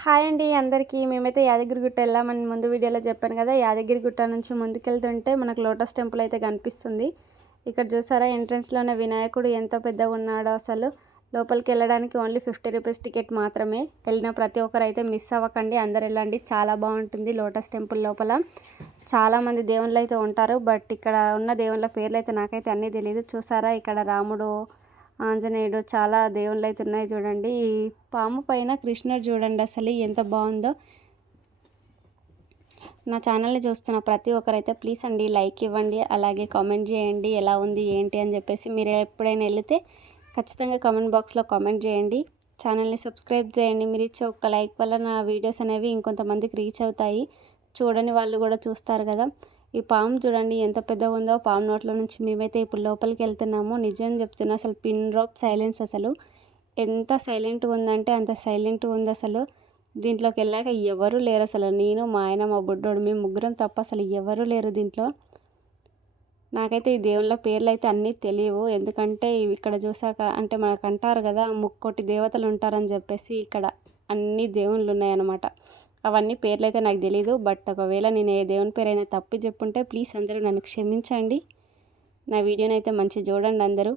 Hi అండి అందరికీ. మేమైతే యాదగిరిగుట్ట వెళ్ళామని ముందు వీడియోలో చెప్పాను కదా యాదగిరిగుట్ట నుంచి ముందుకెళ్తుంటే మనకు లోటస్ టెంపుల్ అయితే కనిపిస్తుంది. ఇక్కడ చూసారా ఎంట్రన్స్లోనే వినాయకుడు ఎంత పెద్దగా ఉన్నాడో అసలు. లోపలికి వెళ్ళడానికి ఓన్లీ ఫిఫ్టీ రూపీస్ టికెట్ మాత్రమే. వెళ్ళిన ప్రతి ఒక్కరు అయితే మిస్ అవ్వకండి అందరు వెళ్ళండి. చాలా బాగుంటుంది లోటస్ టెంపుల్ లోపల. చాలామంది దేవుళ్ళు అయితే ఉంటారు బట్ ఇక్కడ ఉన్న దేవుళ్ళ పేర్లు అయితే నాకైతే అన్నీ తెలియదు చూసారా ఇక్కడ రాముడు ఆంజనేయుడు చాలా దేవుళ్ళు అయితే ఉన్నాయి చూడండి. ఈ పాము పైన కృష్ణుడు చూడండి అసలు ఎంత బాగుందో. నా ఛానల్ని చూస్తున్న ప్రతి ఒక్కరైతే ప్లీజ్ అండి లైక్ ఇవ్వండి అలాగే కామెంట్ చేయండి ఎలా ఉంది ఏంటి అని చెప్పేసి మీరు ఎప్పుడైనా వెళితే ఖచ్చితంగా కామెంట్ బాక్స్లో కామెంట్ చేయండి. ఛానల్ని సబ్స్క్రైబ్ చేయండి మీరు ఇచ్చే ఒక్క లైక్ వల్ల నా వీడియోస్ అనేవి ఇంకొంతమందికి రీచ్ అవుతాయి. చూడని వాళ్ళు కూడా చూస్తారు కదా. ఈ పాము చూడండి ఎంత పెద్దగా ఉందో. పాము నోట్లో నుంచి మేమైతే ఇప్పుడు లోపలికి వెళ్తున్నాము. నిజం చెప్తున్నా అసలు పిన్ డ్రాప్ సైలెన్స్ అసలు. ఎంత సైలెంట్గా ఉందంటే అంత సైలెంట్గా ఉంది అసలు. దీంట్లోకి వెళ్ళాక ఎవరు లేరు అసలు. నేను మా ఆయన మా బుడ్డోడు మేము ముగ్గురం తప్ప అసలు ఎవరు లేరు దీంట్లో. నాకైతే ఈ దేవుళ్ళ పేర్లు అయితే అన్నీ తెలియవు. ఎందుకంటే ఇక్కడ చూసాక అంటే మనకు అంటారు కదా ముక్కోటి దేవతలు ఉంటారని చెప్పేసి ఇక్కడ అన్ని దేవుళ్ళు ఉన్నాయన్నమాట. అవన్నీ పేర్లు అయితే నాకు తెలియదు బట్ ఒకవేళ నేను ఏ దేవుని పేరైనా తప్పి చెప్పుంటే ప్లీజ్ అందరూ నన్ను క్షమించండి. నా వీడియోని అయితే మంచి చూడండి అందరూ.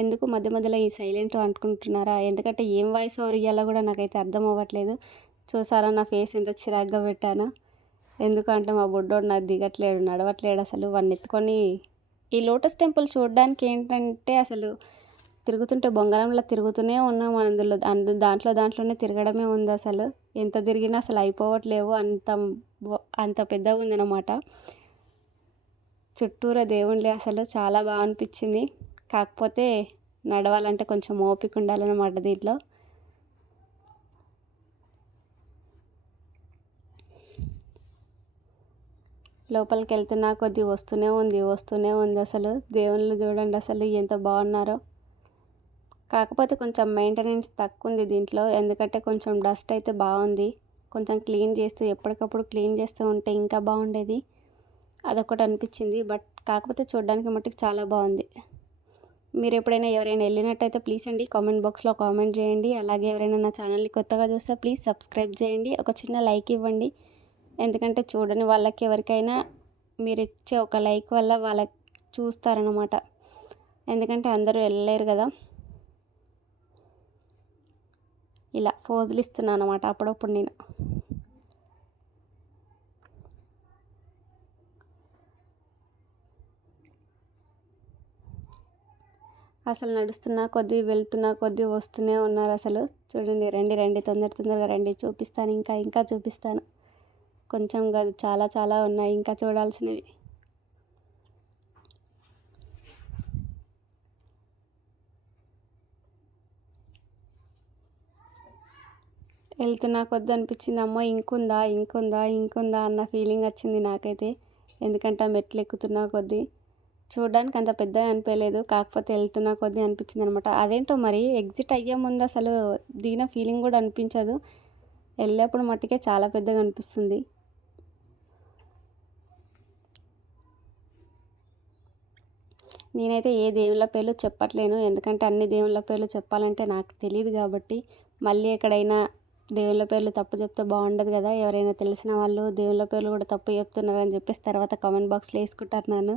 ఎందుకు మధ్య మధ్యలో ఈ సైలెంట్ అనుకుంటున్నారా ఎందుకంటే ఏం వాయిస్ ఓవర్ ఇవ్వాలో కూడా నాకైతే అర్థం అవ్వట్లేదు. చూసారా నా ఫేస్ ఎంత చిరాగ్గా పెట్టాను? ఎందుకంటే మా బుడ్డోడు నాకు దిగట్లేడు నడవట్లేడు అసలు. వాడిని ఎత్తుకొని ఈ లోటస్ టెంపుల్ చూడడానికి ఏంటంటే అసలు తిరుగుతుంటే బొంగరంలా తిరుగుతూనే ఉన్నాం అందులో అందు దాంట్లో దాంట్లోనే తిరగడమే ఉంది అసలు. ఎంత తిరిగినా అసలు అయిపోవట్లేవు. అంత అంత పెద్దగా ఉందన్నమాట. చుట్టూరా దేవుళ్ళే అసలు. చాలా బాగా అనిపించింది. కాకపోతే నడవాలంటే కొంచెం ఓపిక ఉండాలన్నమాట దీంట్లో. లోపలికి వెళ్తున్నా కొద్ది వస్తూనే ఉంది వస్తూనే ఉంది అసలు. దేవుళ్ళు చూడండి అసలు ఎంత బాగున్నారో. కాకపోతే కొంచెం మెయింటెనెన్స్ తక్కువ ఉంది దీంట్లో. ఎందుకంటే కొంచెం డస్ట్ అయితే బాగుంది కొంచెం క్లీన్ చేస్తూ ఎప్పటికప్పుడు క్లీన్ చేస్తూ ఉంటే ఇంకా బాగుండేది అదొకటి అనిపించింది. బట్ కాకపోతే చూడడానికి మట్టుకు చాలా బాగుంది మీరు ఎప్పుడైనా ఎవరైనా వెళ్ళినట్టయితే ప్లీజ్ అండి కామెంట్ బాక్స్లో కామెంట్ చేయండి. అలాగే ఎవరైనా నా ఛానల్ని కొత్తగా చూస్తే ప్లీజ్ సబ్స్క్రైబ్ చేయండి. ఒక చిన్న లైక్ ఇవ్వండి. ఎందుకంటే చూడని వాళ్ళకి ఎవరికైనా మీరు ఇచ్చే ఒక లైక్ వల్ల వాళ్ళకి చూస్తారనమాట ఎందుకంటే అందరూ వెళ్ళలేరు కదా. ఇలా ఫోజులు ఇస్తున్నాను అనమాట అప్పుడప్పుడు నేను. అసలు నడుస్తున్నా కొద్దీ వెళ్తున్నా కొద్దీ వస్తూనే ఉన్నారు అసలు. చూడండి రండి రండి తొందర తొందరగా రండి. చూపిస్తాను ఇంకా ఇంకా చూపిస్తాను. కొంచెం కాదు చాలా చాలా ఉన్నాయి. ఇంకా చూడాల్సినవి. వెళ్తున్నా కొద్ది అనిపించింది అమ్మో ఇంకుందా ఇంకుందా ఇంకుందా అన్న ఫీలింగ్ వచ్చింది నాకైతే. ఎందుకంటే ఆ మెట్లు ఎక్కుతున్నా కొద్దీ చూడడానికి అంత పెద్దగా అనిపించలేదు కాకపోతే వెళ్తున్నా కొద్దీ అనిపించింది అనమాట అదేంటో మరి ఎగ్జిట్ అయ్యే ముందు అసలు దిగిన ఫీలింగ్ కూడా అనిపించదు. వెళ్ళేప్పుడు మట్టుకే చాలా పెద్దగా అనిపిస్తుంది. నేనైతే ఏ దేవుళ్ళ పేర్లు చెప్పట్లేను. ఎందుకంటే అన్ని దేవుళ్ళ పేర్లు చెప్పాలంటే నాకు తెలియదు కాబట్టి మళ్ళీ ఎక్కడైనా దేవుళ్ళ పేర్లు తప్పు చెప్తే బాగుండదు కదా. ఎవరైనా తెలిసిన వాళ్ళు దేవుళ్ళ పేర్లు కూడా తప్పు చెప్తున్నారని చెప్పేసి తర్వాత కామెంట్ బాక్స్లో వేసుకుంటారు నన్ను.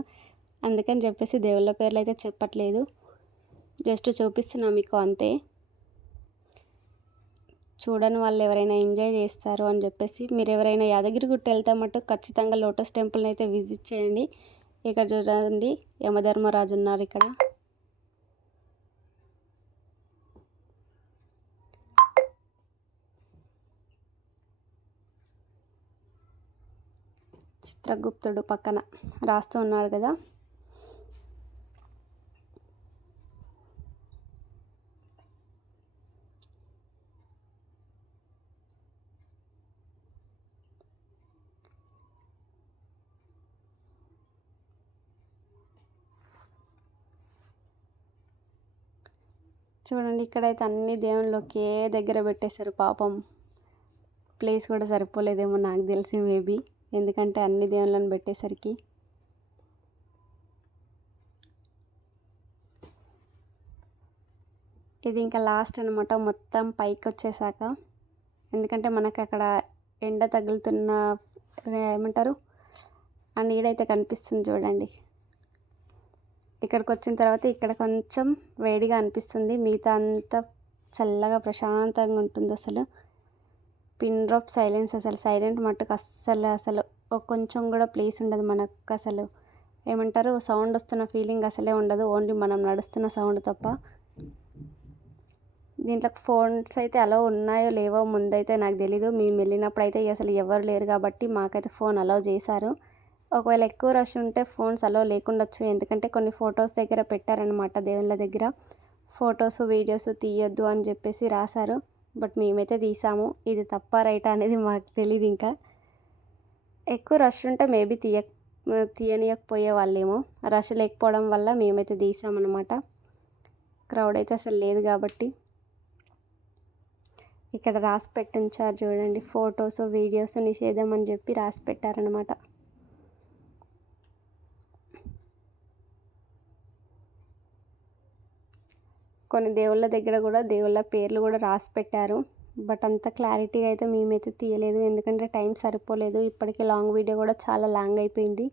అందుకని చెప్పేసి దేవుళ్ళ పేర్లు అయితే చెప్పట్లేదు. జస్ట్ చూపిస్తున్నా మీకు అంతే. చూడని వాళ్ళు ఎవరైనా ఎంజాయ్ చేస్తారు అని చెప్పేసి మీరు ఎవరైనా యాదగిరి గుట్ట వెళ్తే మటు ఖచ్చితంగా లోటస్ టెంపుల్ని అయితే విజిట్ చేయండి. ఇక్కడ చూడండి యమధర్మరాజు ఉన్నారు ఇక్కడ. చిత్రగుప్తుడు పక్కన రాస్తూ ఉన్నాడు కదా. చూడండి ఇక్కడైతే అన్ని దేవుళ్ళు ఒకే దగ్గర పెట్టేశారు పాపం. ప్లేస్ కూడా సరిపోలేదేమో నాకు తెలిసి మేబీ. ఎందుకంటే అన్ని దేవుళ్ళని పెట్టేసరికి. ఇది ఇంకా లాస్ట్ అనమాట మొత్తం పైకి వచ్చేసాక. ఎందుకంటే మనకు అక్కడ ఎండ తగులుతున్న ఏమంటారు? ఆ నీడైతే కనిపిస్తుంది చూడండి. ఇక్కడికి వచ్చిన తర్వాత ఇక్కడ కొంచెం వేడిగా అనిపిస్తుంది. మిగతా అంతా చల్లగా ప్రశాంతంగా ఉంటుంది అసలు. పిన్ డ్రాప్ సైలెన్స్ అసలు. సైలెంట్ మట్టుకు అస్సలు అసలు కొంచెం కూడా ప్లేస్ ఉండదు మనకు అసలు. ఏమంటారు? సౌండ్ వస్తున్న ఫీలింగ్ అసలే ఉండదు. ఓన్లీ మనం నడుస్తున్న సౌండ్ తప్ప. దీంట్లో ఫోన్స్ అయితే అలా ఉన్నాయో లేవో ముందైతే నాకు తెలీదు. మేము వెళ్ళినప్పుడు అయితే అసలు ఎవరు లేరు కాబట్టి మాకైతే ఫోన్ అలౌ చేశారు. ఒకవేళ ఎక్కువ రష్ ఉంటే ఫోన్స్ అలౌ లేకుండొచ్చు. ఎందుకంటే కొన్ని ఫొటోస్ దగ్గర పెట్టారనమాట దేవుళ్ళ దగ్గర. ఫొటోస్ వీడియోస్ తీయొద్దు అని చెప్పేసి రాశారు. బట్ మేమైతే తీసాము. ఇది తప్ప రైట్ అనేది మాకు తెలియదు ఇంకా. ఎక్కువ రష్ ఉంటే మేబీ తీయ తీయనియకపోయే వాళ్ళేమో. రష్ లేకపోవడం వల్ల మేమైతే తీసామన్నమాట. క్రౌడ్ అయితే అసలు లేదు కాబట్టి. ఇక్కడ రాసి పెట్టించారు చూడండి. ఫొటోస్ వీడియోస్ నిషేధం అని చెప్పి రాసి పెట్టారనమాట కొన్ని దేవుళ్ళ దగ్గర కూడా దేవుళ్ళ పేర్లు కూడా రాసి పెట్టారు. బట్ అంత క్లారిటీగా అయితే మేమైతే తీయలేదు. ఎందుకంటే టైం సరిపోలేదు. ఇప్పటికే లాంగ్ వీడియో కూడా చాలా లాంగ్ అయిపోయింది.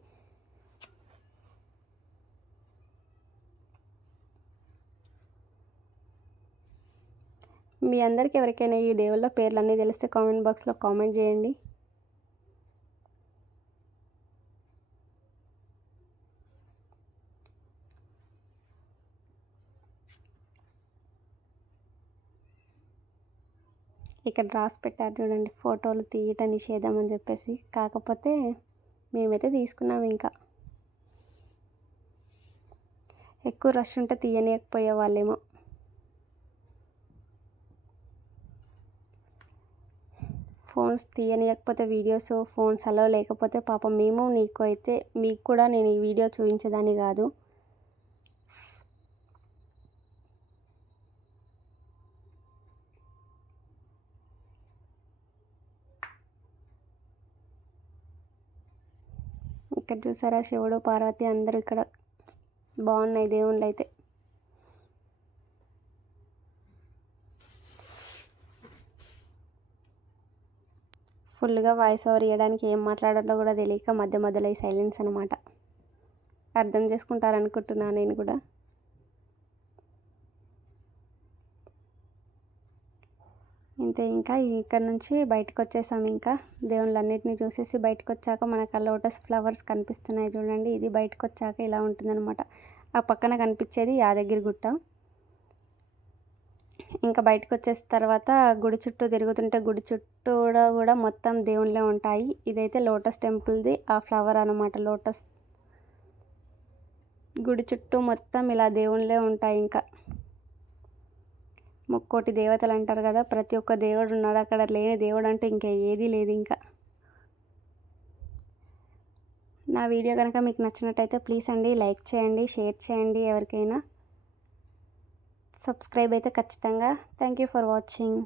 మీ అందరికీ ఎవరికైనా ఈ దేవుళ్ళ పేర్లు అన్నీ తెలిస్తే కామెంట్ బాక్స్లో కామెంట్ చేయండి. ఇక్కడ రాసి పెట్టారు చూడండి ఫోటోలు తీయటం నిషేధం అని చెప్పేసి. కాకపోతే మేమైతే తీసుకున్నాం ఇంకా. ఎక్కువ రష్ ఉంటే తీయనీయకపోయే వాళ్ళేమో. ఫోన్స్ తీయనీయకపోతే వీడియోస్ ఫోన్స్ అలా లేకపోతే పాపం మేము నీకు అయితే మీకు కూడా నేను ఈ వీడియో చూపించేదాన్ని కాదు. ఇక్కడ చూసారా? శివుడు పార్వతి అందరూ ఇక్కడ బాగున్నాయి దేవుళ్ళు అయితే ఫుల్గా వాయిస్ ఓవర్ ఇవ్వడానికి ఏం మాట్లాడాలో కూడా తెలియక మధ్య మధ్యలో ఈ సైలెన్స్ అనమాట అర్థం చేసుకుంటారనుకుంటున్నాను నేను కూడా. ఇంతే ఇంకా ఇక్కడ నుంచి బయటకు వచ్చేసాం ఇంకా. దేవుళ్ళన్నిటిని చూసేసి బయటకు వచ్చాక మనకు ఆ లోటస్ ఫ్లవర్స్ కనిపిస్తున్నాయి చూడండి. ఇది బయటకు వచ్చాక ఇలా ఉంటుందన్నమాట. ఆ పక్కన కనిపించేది యాదగిరి గుట్ట. ఇంకా బయటకు వచ్చేసిన తర్వాత గుడి చుట్టూ తిరుగుతుంటే గుడి చుట్టూ కూడా మొత్తం దేవుళ్ళే ఉంటాయి. ఇదైతే లోటస్ టెంపుల్ది ఆ ఫ్లవర్ అనమాట లోటస్. గుడి చుట్టూ మొత్తం ఇలా దేవుళ్ళే ఉంటాయి ఇంకా. ముక్కోటి దేవతలు అంటారు కదా ప్రతి ఒక్క దేవుడు ఉన్నాడు అక్కడ లేని దేవుడు అంటే ఇంకా ఏదీ లేదు ఇంకా. నా వీడియో కనుక మీకు నచ్చినట్టయితే ప్లీజ్ అండి లైక్ చేయండి షేర్ చేయండి ఎవరికైనా. సబ్స్క్రైబ్ అయితే ఖచ్చితంగా. Thank you for watching.